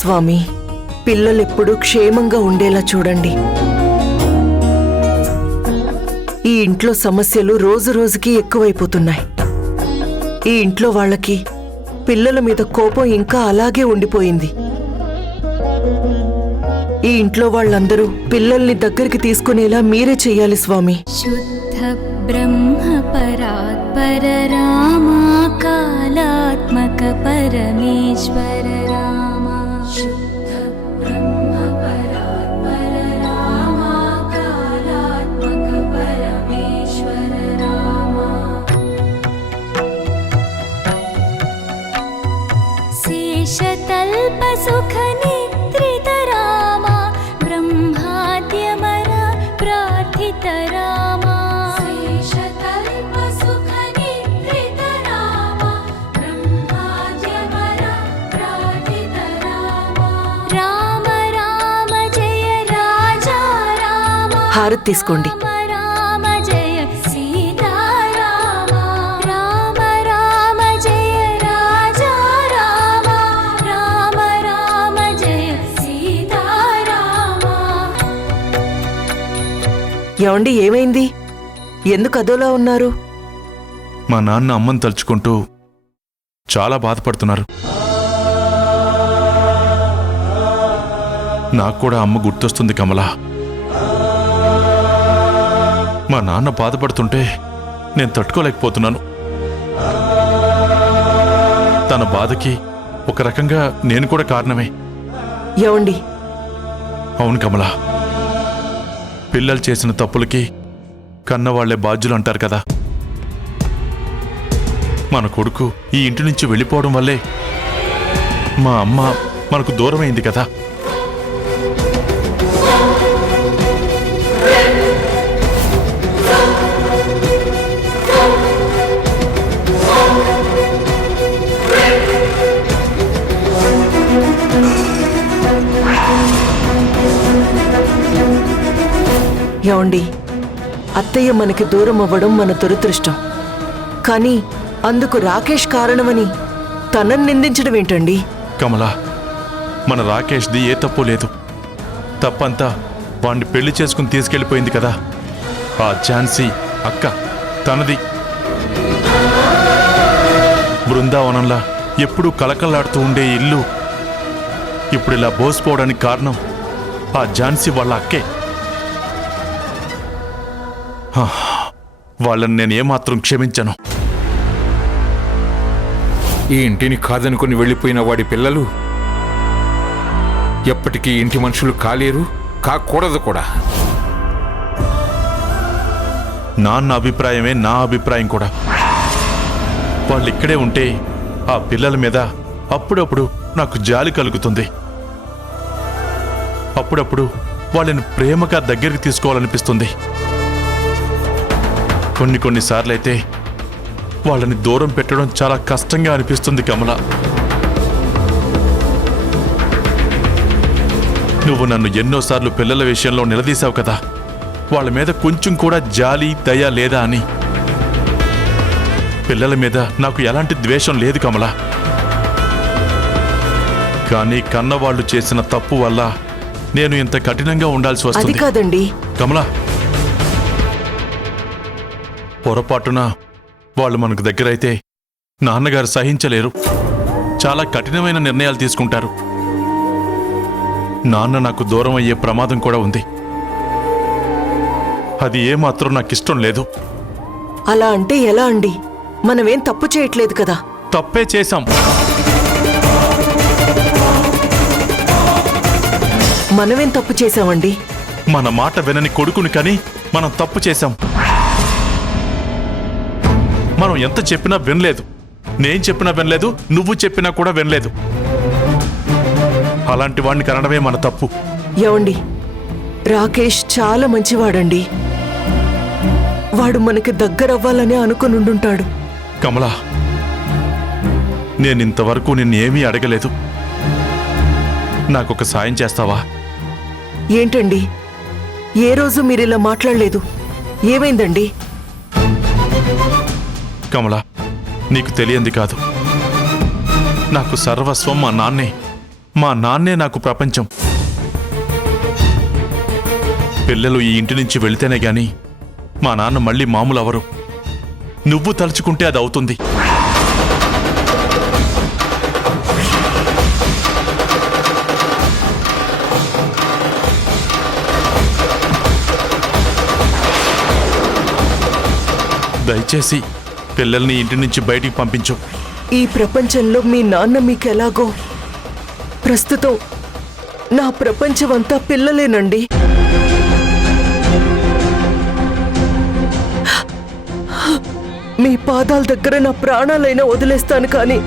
స్వామి, పిల్లలెప్పుడూ క్షేమంగా ఉండేలా చూడండి. ఈ ఇంట్లో సమస్యలు రోజు రోజుకి ఎక్కువైపోతున్నాయి. ఈ ఇంట్లో వాళ్ళకి పిల్లల మీద కోపం ఇంకా అలాగే ఉండిపోయింది. ఈ ఇంట్లో వాళ్ళందరూ పిల్లల్ని దగ్గరికి తీసుకునేలా మీరే చెయ్యాలి స్వామి. శుద్ధ బ్రహ్మ పరాత్పర రామా కాలాత్మక పరమేశ్వర రామా. శుద్ధ బ్రహ్మ పరాత్పర రామా కాలాత్మక పరమేశ్వర రామా. శేషతల్ప సుఖ నిద్రిత రామా బ్రహ్మాద్యమర ప్రార్థిత రామా. శేషతల్ప సుఖ నిద్రిత రామా బ్రహ్మాద్యమర ప్రార్థిత రామా. రామ రామ జయ రాజా రామ. హారతి తీసుకోండి. రామ జయ సీతారామ. రామ రామ జయ రాజా రామ. రామ రామ జయ సీతారామ. ఏమండి, ఏమైంది? ఎందుకు అదోలా ఉన్నారు? మా నాన్న అమ్మని తలుచుకుంటూ చాలా బాధపడుతున్నారు. నాకు కూడా అమ్మ గుర్తొస్తుంది కమలా. మా నాన్న బాధపడుతుంటే నేను తట్టుకోలేకపోతున్నాను. తన బాధకి ఒక రకంగా నేను కూడా కారణమే. ఏమండి, అవును కమలా, పిల్లలు చేసిన తప్పులకి కన్నవాళ్లే బాధ్యులు అంటారు కదా. మన కొడుకు ఈ ఇంటి నుంచి వెళ్ళిపోవడం వల్లే మా అమ్మ మనకు దూరమైంది కదా. ఏమండి, అత్తయ్య మనకి దూరం అవ్వడం మన దురదృష్టం. కానీ అందుకు రాకేష్ కారణమని తనని నిందించడం ఏంటండి? కమలా, మన రాకేష్ది ఏ తప్పు లేదు. తప్పంతా వాణ్ణి పెళ్లి చేసుకుని తీసుకెళ్ళిపోయింది కదా ఆ ఝాన్సీ అక్క, తనది. బృందావనంలా ఎప్పుడూ కలకల్లాడుతూ ఉండే ఇల్లు ఇప్పుడు ఇలా బోసిపోవడానికి కారణం ఆ ఝాన్సీ వాళ్ళ అక్కే. వాళ్ళని నేను ఏమాత్రం క్షమించను. ఈ ఇంటిని కాదనుకుని వెళ్ళిపోయిన వాడి పిల్లలు ఎప్పటికీ ఇంటి మనుషులు కాలేరు, కాకూడదు కూడా. నాన్న అభిప్రాయమే నా అభిప్రాయం కూడా. వాళ్ళు ఇక్కడే ఉంటే ఆ పిల్లల మీద అప్పుడప్పుడు నాకు జాలి కలుగుతుంది. అప్పుడప్పుడు వాళ్ళని ప్రేమగా దగ్గరికి తీసుకోవాలనిపిస్తుంది. కొన్నిసార్లైతే వాళ్ళని దూరం పెట్టడం చాలా కష్టంగా అనిపిస్తుంది కమల. నువ్వు నన్ను ఎన్నోసార్లు పిల్లల విషయంలో నిలదీశావు కదా, వాళ్ళ మీద కొంచెం కూడా జాలి దయ లేదా అని. పిల్లల మీద నాకు ఎలాంటి ద్వేషం లేదు కమల. కానీ కన్నవాళ్లు చేసిన తప్పు వల్ల నేను ఇంత కఠినంగా ఉండాల్సి వస్తుంది. అది కాదండి కమలా, పొరపాటున వాళ్ళు మనకు దగ్గరైతే నాన్నగారు సహించలేరు. చాలా కఠినమైన నిర్ణయాలు తీసుకుంటారు. నాన్న నాకు దూరం అయ్యే ప్రమాదం కూడా ఉంది. అది ఏమాత్రం నాకిష్టం లేదు. అలా అంటే ఎలా అండి? మనమేం తప్పు చేయట్లేదు కదా. తప్పే చేశాం. మనమేం తప్పు చేశామండి? మన మాట వినని కొడుకుని కని మనం తప్పు చేశాం. మనం ఎంత చెప్పినా వినలేదు. నేను చెప్పినా వినలేదు, నువ్వు చెప్పినా కూడా వినలేదు. అలాంటి వాడిని కనడమే మన తప్పు. ఏవండి, రాకేష్ చాలా మంచివాడండి. వాడు మనకి దగ్గరవ్వాలనే అనుకునుండుంటాడు. కమలా, నేనింతవరకు నిన్నేమీ అడగలేదు. నాకొక సాయం చేస్తావా? ఏంటండి, ఏ రోజు మీరిలా మాట్లాడలేదు? ఏమైందండి? కమలా, నీకు తెలియంది కాదు. నాకు సర్వస్వం మా నాన్నే. మా నాన్నే నాకు ప్రపంచం. పిల్లలు ఈ ఇంటి నుంచి వెళితేనే గాని మా నాన్న మళ్ళీ మామూలు అవరు. నువ్వు తలుచుకుంటే అది అవుతుంది. దయచేసి పిల్లల్ని ఇంటి నుంచి బయటికి పంపించు. ఈ ప్రపంచంలో మీ నాన్న మీకెలాగో, ప్రస్తుతం నా ప్రపంచమంతా పిల్లలేనండి. మీ పాదాల దగ్గర నా ప్రాణాలైనా వదిలేస్తాను, కానీ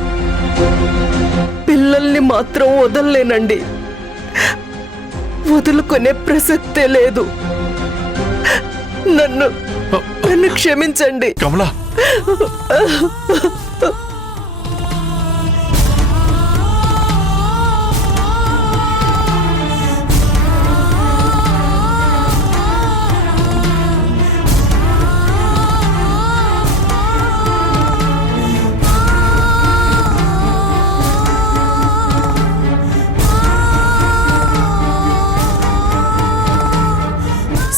పిల్లల్ని మాత్రం వదలలేనండి. వదులుకునే ప్రసక్తే లేదు. నన్ను క్షమించండి. కమలా,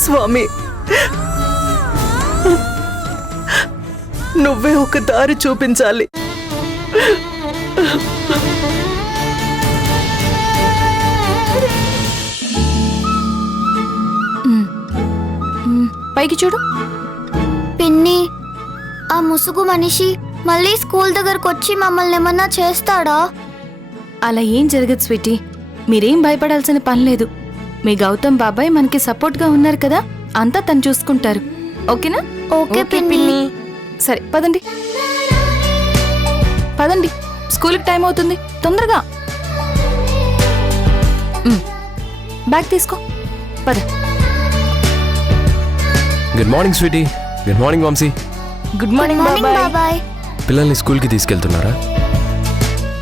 స్వామి, నువ్వే ఒక దారి చూపించాలి. పైకి చూడు. పిన్ని, ఆ ముసుగు మనిషి మళ్ళీ స్కూల్ దగ్గరకు వచ్చి మమ్మల్ని ఏమన్నా చేస్తాడా? అలా ఏం జరగదు స్వీటీ. మీరేం భయపడాల్సిన పని లేదు. మీ గౌతమ్ బాబాయ్ మనకి సపోర్ట్గా ఉన్నారు కదా, అంతా తను చూసుకుంటారు. ఓకేనా? ఓకే పిన్ని. సరే పదండి పదండి, స్కూల్కి టైం అవుతుంది. తొందరగా బ్యాగ్ తీసుకో, పద. Good morning sweetie. Good morning Vamshi. Good morning బాబాయ్. పిల్లల్ని స్కూల్కి తీసుకెళ్తున్నారా?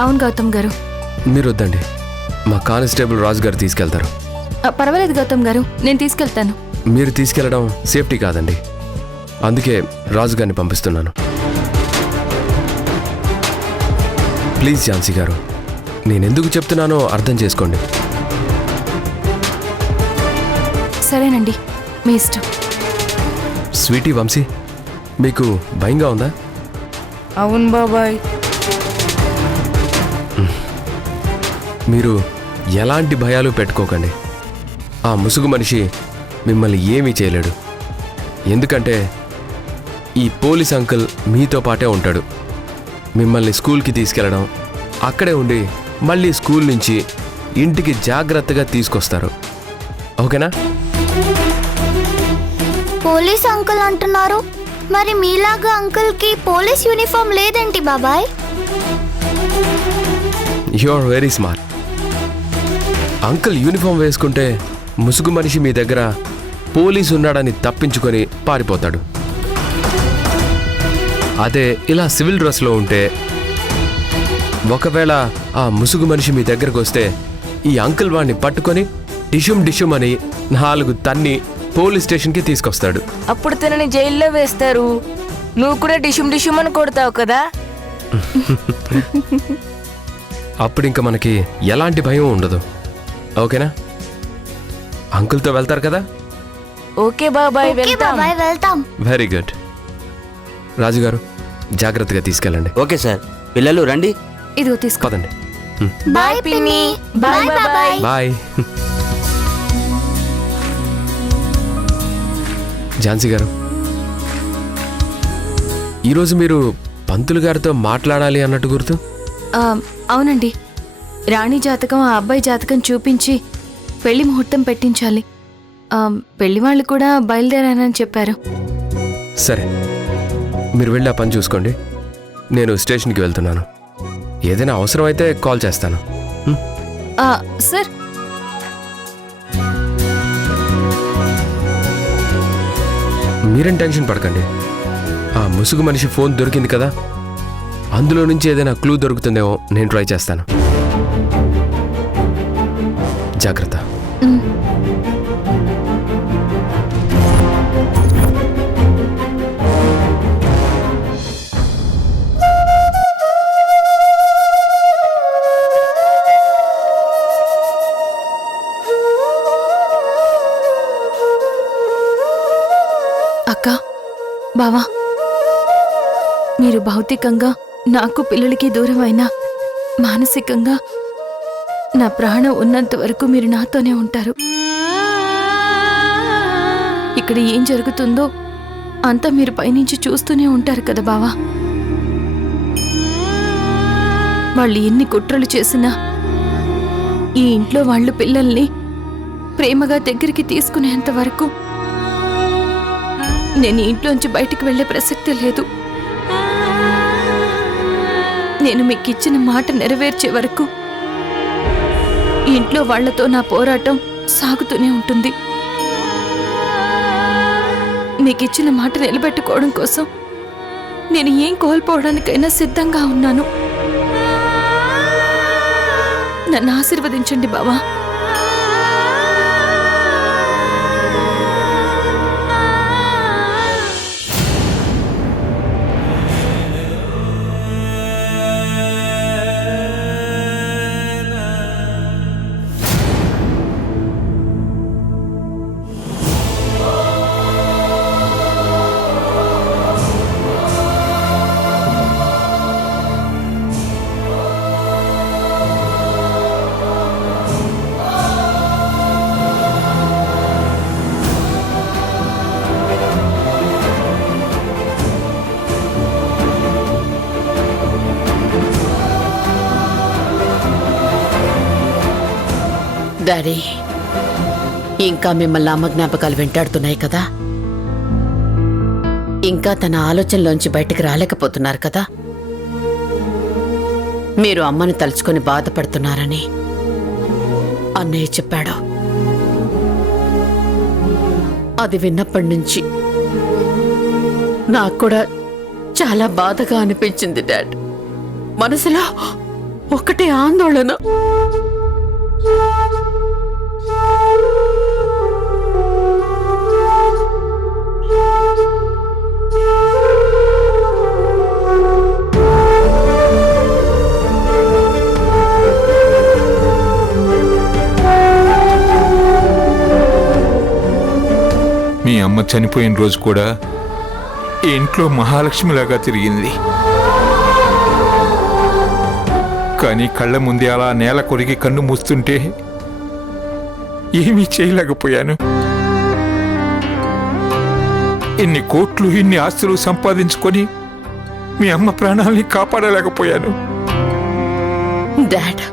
అవును గౌతమ్ గారు. మీరు వద్దండి, మా కానిస్టేబుల్ రాజు గారు తీసుకెళ్తారు. పర్వాలేదు గౌతమ్ గారు, నేను తీసుకెళ్తాను. మీరు తీసుకెళ్లడం సేఫ్టీ కాదండి, అందుకే రాజు గారిని పంపిస్తున్నాను. ప్లీజ్ ఝాన్సీ గారు, నేనెందుకు చెప్తున్నానో అర్థం చేసుకోండి. సరేనండి, మీ ఇష్టం. స్వీటీ, వంశీ, మీకు భయంగా ఉందా? అవును బాబాయ్. మీరు ఎలాంటి భయాలు పెట్టుకోకండి. ఆ ముసుగు మనిషి మిమ్మల్ని ఏమీ చేయలేడు. ఎందుకంటే ఈ పోలీస్ అంకుల్ మీతో పాటే ఉంటాడు. మిమ్మల్ని స్కూల్కి తీసుకెళ్ళడం, అక్కడే ఉండి మళ్ళీ స్కూల్ నుంచి ఇంటికి జాగ్రత్తగా తీసుకొస్తారు. ఓకేనా? పోలీస్ అంకుల్ అంటున్నారు, మరి మీలాగా అంకుల్కి పోలీస్ యూనిఫామ్ లేదేంటి బాబాయ్? You are very smart. Uncle uniform వేసుకుంటే ముసుగు మనిషి మీ దగ్గర పోలీసు ఉన్నాడని తప్పించుకొని పారిపోతాడు. అదే ఇలా సివిల్ డ్రెస్లో ఉంటే, ఒకవేళ ఆ ముసుగు మనిషి మీ దగ్గరకు వస్తే ఈ అంకుల్ వాడిని పట్టుకొని డిషుమ్ డిషుమ్ అని 4 తన్ని పోలీస్ స్టేషన్కి తీసుకొస్తాడు. అప్పుడు తనని జైల్లో వేస్తారు. నువ్వు కూడా డిషుమ్ డిషుమ్ అని కొడతావు కదా. అప్పుడు ఇంకా మనకి ఎలాంటి భయం ఉండదు. ఓకేనా? అంకుల్తో వెళ్తారు కదా? ఓకే బాబాయ్, ఓకే వెళ్తాం. బాబాయ్, వెళ్తాం. Very good. రాజుగారు, జాగ్రత్తగా తీసుకెళ్ళండి. Okay sir. పిల్లలు రండి. ఇదిగో తీసుకో. పదండి. బాయ్ పిన్ని. బాయ్ బాబాయ్. బాయ్. ఝాన్సీ గారు, ఈరోజు మీరు పంతులు గారితో మాట్లాడాలి అన్నట్టు గుర్తు. అవునండి, రాణి జాతకం ఆ అబ్బాయి జాతకం చూపించి పెళ్లి ముహూర్తం పెట్టించాలి. పెళ్లి వాళ్ళు కూడా బయలుదేరానని చెప్పారు. సరే, మీరు వెళ్ళి ఆ పని చూసుకోండి. నేను స్టేషన్కి వెళ్తున్నాను. ఏదైనా అవసరం అయితే కాల్ చేస్తాను. సార్, మీరేం టెన్షన్ పడకండి. ఆ ముసుగు మనిషి ఫోన్ దొరికింది కదా, అందులో నుంచి ఏదైనా క్లూ దొరుకుతుందేమో నేను ట్రై చేస్తాను. జాగ్రత్త. అక్క, బావా, మీరు భౌతికంగా నాకు పిల్లలకి దూరం అయినా మానసికంగా నా ప్రాణం ఉన్నంత వరకు మీరు నాతోనే ఉంటారు. ఇక్కడ ఏం జరుగుతుందో అంతా మీరు పైనుంచి చూస్తూనే ఉంటారు కదా బావా. వాళ్ళు ఎన్ని కుట్రలు చేసినా ఈ ఇంట్లో వాళ్ళు పిల్లల్ని ప్రేమగా దగ్గరికి తీసుకునేంత వరకు నేను ఈ ఇంట్లోంచి బయటికి వెళ్లే ప్రసక్తి లేదు. నేను మీకు ఇచ్చిన మాట నెరవేర్చే వరకు ఈ ఇంట్లో వాళ్లతో నా పోరాటం సాగుతూనే ఉంటుంది. మీకు ఇచ్చిన మాట నిలబెట్టుకోవడం కోసం నేను ఏం కోల్పోవడానికైనా సిద్ధంగా ఉన్నాను. నన్ను ఆశీర్వదించండి బావా. డాడీ, ఇంకా మిమ్మల్ని అమ్మ జ్ఞాపకాలు వెంటాడుతున్నాయి కదా, ఇంకా తన ఆలోచనలోంచి బయటకు రాలేకపోతున్నారు కదా. మీరు అమ్మని తలుచుకొని బాధపడుతున్నారని అన్నయ్య చెప్పాడు. అది విన్నప్పటి నుంచి నాకు కూడా చాలా బాధగా అనిపించింది డాడ్. మనసులో ఒకటే ఆందోళన. మీ అమ్మ చనిపోయిన రోజు కూడా ఈ ఇంట్లో మహాలక్ష్మిలాగా తిరిగింది. కానీ కళ్ళ ముందే అలా నేల కొరికి కన్ను మూస్తుంటే ఏమీ చేయలేకపోయాను. ఇన్ని కోట్లు, ఇన్ని ఆస్తులు సంపాదించుకొని మీ అమ్మ ప్రాణాల్ని కాపాడలేకపోయాను. డాడ్,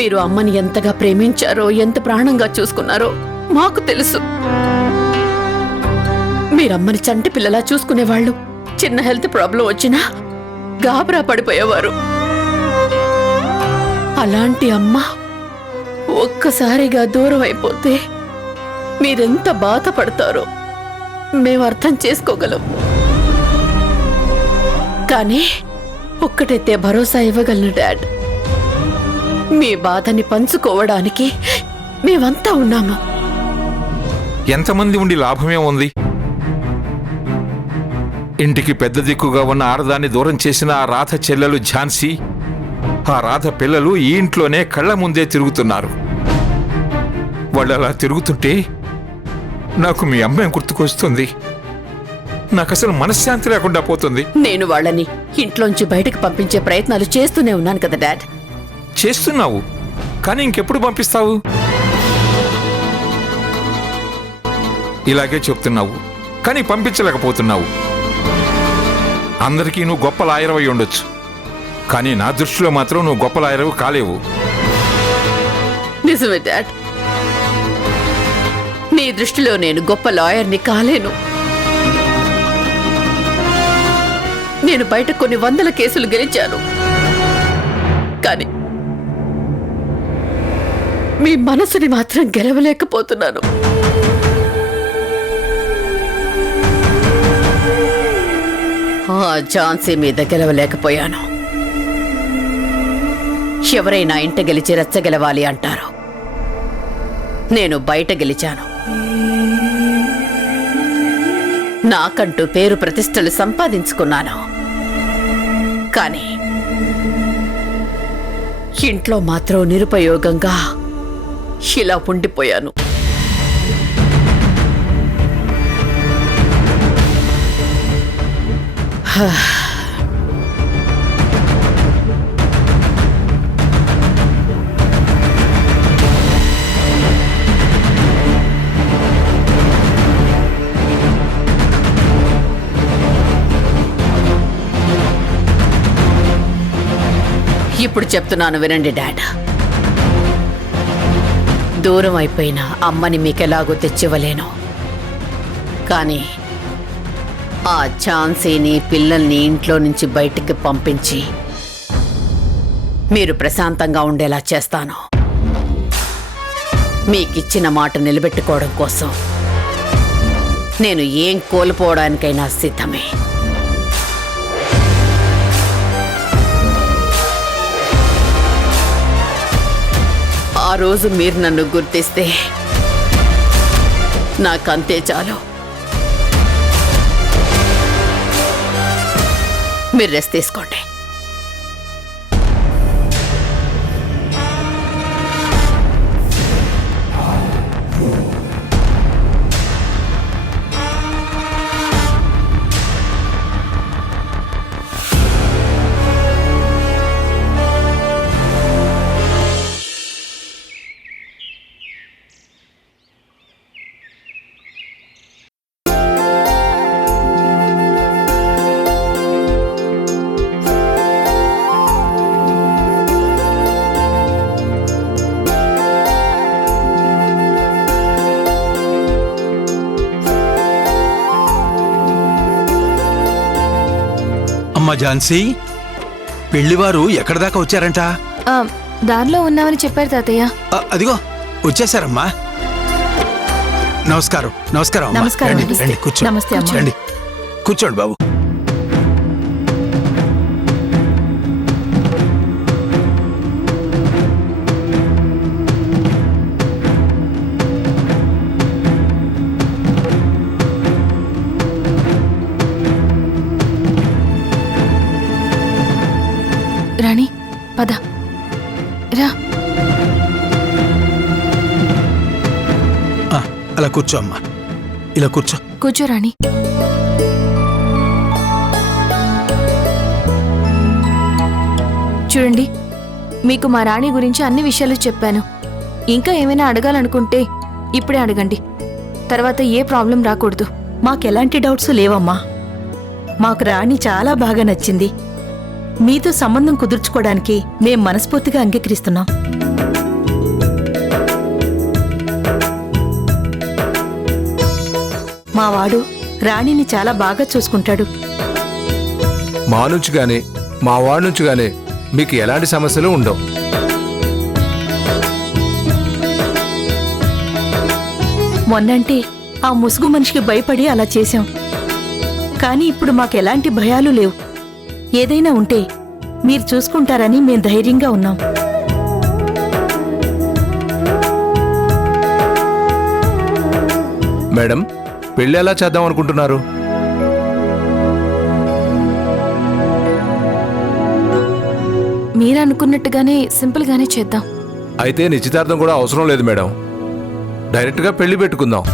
మీరు అమ్మని ఎంతగా ప్రేమించారో, ఎంత ప్రాణంగా చూసుకున్నారో మాకు తెలుసు. మీరమ్మని చంటి పిల్లలా చూసుకునేవాళ్ళు. చిన్న హెల్త్ ప్రాబ్లం వచ్చినా గాబరా పడిపోయేవారు. అలాంటి అమ్మ ఒక్కసారిగా దూరం అయిపోతే మీరెంత బాధపడతారో మేము అర్థం చేసుకోగలం. కానీ ఒక్కటైతే భరోసా ఇవ్వగలను డాడ్, మీ బాధని పంచుకోవడానికి మేమంతా ఉన్నాము. ఎంతమంది ఉండి లాభమే ఉంది? ఇంటికి పెద్ద దిక్కుగా ఉన్న ఆడదాన్ని దూరం చేసిన ఆ రాధ చెల్లెలు ఝాన్సీ, ఆ రాధ పిల్లలు ఈ ఇంట్లోనే కళ్ళ ముందే తిరుగుతున్నారు. వాళ్ళు అలా తిరుగుతుంటే నాకు మీ అమ్మాయి గుర్తుకొస్తుంది. నాకు అసలు మనశ్శాంతి లేకుండా పోతుంది. నేను వాళ్ళని ఇంట్లోంచి బయటకు పంపించే ప్రయత్నాలు చేస్తూనే ఉన్నాను కదా డాడ్. చేస్తున్నావు, కానీ ఇంకెప్పుడు పంపిస్తావు? ఇలాగే చెప్తున్నావు, కానీ పంపించలేకపోతున్నావు. అందరికీ నువ్వు గొప్ప లాయరవై ఉండొచ్చు, కానీ నా దృష్టిలో మాత్రం నువ్వు గొప్ప లాయరవు కాలేవు. నిజమే డాడ్, నీ దృష్టిలో నేను గొప్ప లాయర్ని కాలేను. నేను బయట కొన్ని వందల కేసులు గెలిచాను, కానీ మీ మనసుని మాత్రం గెలవలేకపోతున్నాను. ఆ ఝాన్సీ మీద గెలవలేకపోయాను. ఎవరైనా ఇంట గెలిచి రచ్చ గెలవాలి అంటారు. నేను బయట గెలిచాను. నాకంటూ పేరు ప్రతిష్టలు సంపాదించుకున్నాను. కానీ ఇంట్లో మాత్రం నిరుపయోగంగా ఇలా ఉండిపోయాను. ఇప్పుడు చెప్తున్నాను వినండి డాడ్. దూరం అయిపోయిన అమ్మని మీకెలాగో తెచ్చివ్వలేను, కానీ ఆ ఝాన్సీని పిల్లల్ని ఇంట్లో నుంచి బయటికి పంపించి మీరు ప్రశాంతంగా ఉండేలా చేస్తాను. మీకిచ్చిన మాట నిలబెట్టుకోవడం కోసం నేను ఏం కోల్పోవడానికైనా సిద్ధమే. ఆ రోజు మీరు నన్ను గుర్తిస్తే నాకంతే చాలు. మీరు రెస్ట్ తీసుకోండి. అమ్మా ఝాన్సీ, పెళ్లివారు ఎక్కడి దాకా వచ్చారంట? దారిలో ఉన్నామని చెప్పారు తాతయ్య. అదిగో వచ్చేసారమ్మా. నమస్కారం. నమస్కారం అమ్మా. నమస్కారం. రండి, రండి, కూర్చోండి. నమస్తే అమ్మా. రండి, కూర్చోండి బాబు. రాణి, పద రా. అలా కూర్చో అమ్మా, ఇలా కూర్చో. కూర్చో రాణి. చూడండి, మీకు మా రాణి గురించి అన్ని విషయాలు చెప్పాను. ఇంకా ఏమైనా అడగాలనుకుంటే ఇప్పుడే అడగండి. తర్వాత ఏ ప్రాబ్లం రాకూడదు. మాకెలాంటి డౌట్స్ లేవమ్మా. మాకు రాణి చాలా బాగా నచ్చింది. మీతో సంబంధం కుదుర్చుకోవడానికి మేం మనస్ఫూర్తిగా అంగీకరిస్తున్నాం. మా వాడు రాణిని చాలా బాగా చూసుకుంటాడు. మా నుంచి గానీ మా వాడి నుంచి గానీ మీకు ఎలాంటి సమస్యలు ఉండవు. మొన్నంటే ఆ ముసుగు మనిషికి భయపడి అలా చేశాం. కానీ ఇప్పుడు మాకెలాంటి భయాలు లేవు. ఏదైనా ఉంటే మీరు చూసుకుంటారని మేం ధైర్యంగా ఉన్నాం. మేడం, పెళ్లి ఎలా చేద్దాం అనుకుంటున్నారు? మీరు అనుకున్నట్టుగానే సింపుల్ గానే చేద్దాం. అయితే నిశ్చితార్థం కూడా అవసరం లేదు మేడం. డైరెక్ట్గా పెళ్లి పెట్టుకుందాం.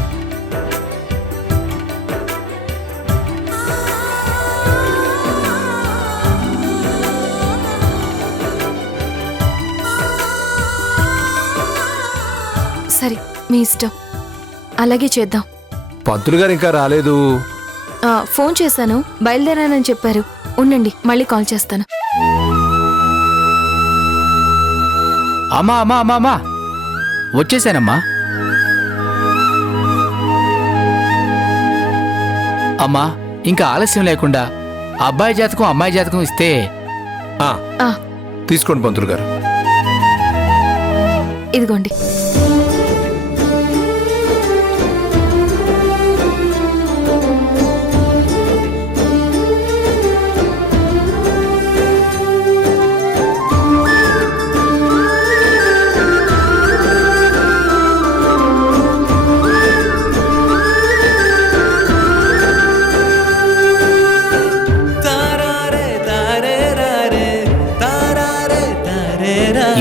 సరే, మీ ఇష్టం. అలాగే చేద్దాం. పంతులు గారు ఇంకా రాలేదు. ఫోన్ చేశాను, బయలుదేరానని చెప్పారు. ఉండండి, మళ్ళీ కాల్ చేస్తాను. అమ్మా అమ్మా అమ్మా అమ్మా, వచ్చేసానమ్మా. అమ్మా, ఇంకా ఆలస్యం లేకుండా అబ్బాయి జాతకం అమ్మాయి జాతకం ఇస్తే ఆ, తీసుకోండి పంతులు గారు. ఇదిగోండి.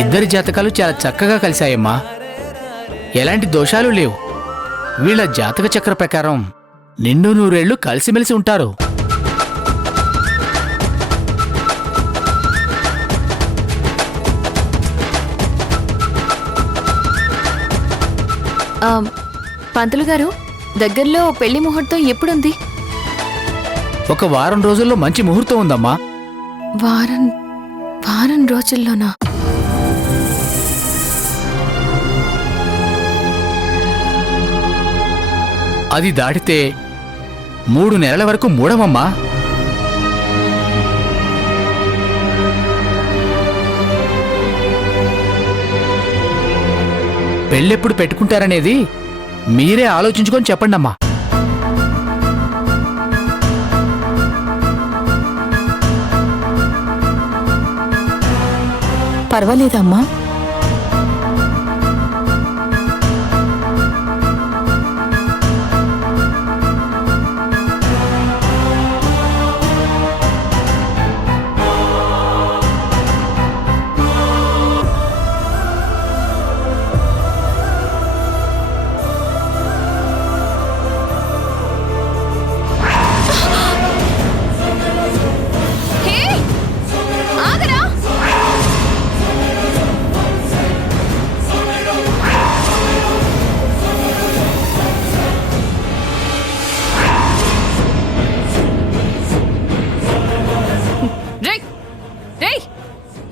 ఇద్దరి జాతకాలు చాలా చక్కగా కలిశాయమ్మా. ఎలాంటి దోషాలు లేవు. వీళ్ళ జాతక చక్ర ప్రకారం నిండు నూరేళ్లు కలిసిమెలిసి ఉంటారు. ఆ, పంతులు గారు, దగ్గరలో పెళ్లి ముహూర్తం ఎప్పుడుంది? ఒక వారం రోజుల్లో మంచి ముహూర్తం ఉందమ్మా. వారం రోజుల్లోనా? అది దాటితే 3 నెలల వరకు మూడమమ్మా. పెళ్ళెప్పుడు పెట్టుకుంటారనేది మీరే ఆలోచించుకొని చెప్పండమ్మా. పర్వాలేదమ్మా.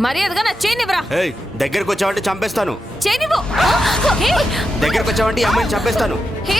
మర్యాదగా నా చేయనివ్వరా. దగ్గరకు వచ్చావంటే చంపేస్తాను. చేయనివ్వు. దగ్గరకు వచ్చావంటే ఈ అమ్మాయిని చంపేస్తాను. హే